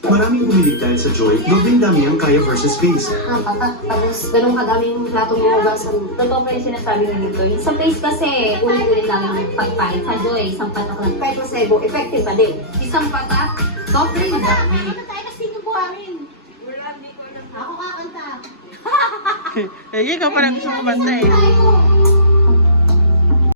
Maraming bumili dahil sa Joy, dobling dami ang kaya versus Face. Patat. Tapos ganun kadaming plato ng hugasan. Totoo pa yung sinasabi mo dito. Yung sa face kasi, ulit-ulit namin yung pagpalit. Sa Joy, isang patak lang. Kahit masebo, effective pa din. Isang patak, sobrang dami. Ano tayo kasi yung buhangin? Wala, hindi ko alam. Ako kakanta. Eh, ikaw parang gusto kumanta eh. Tayo.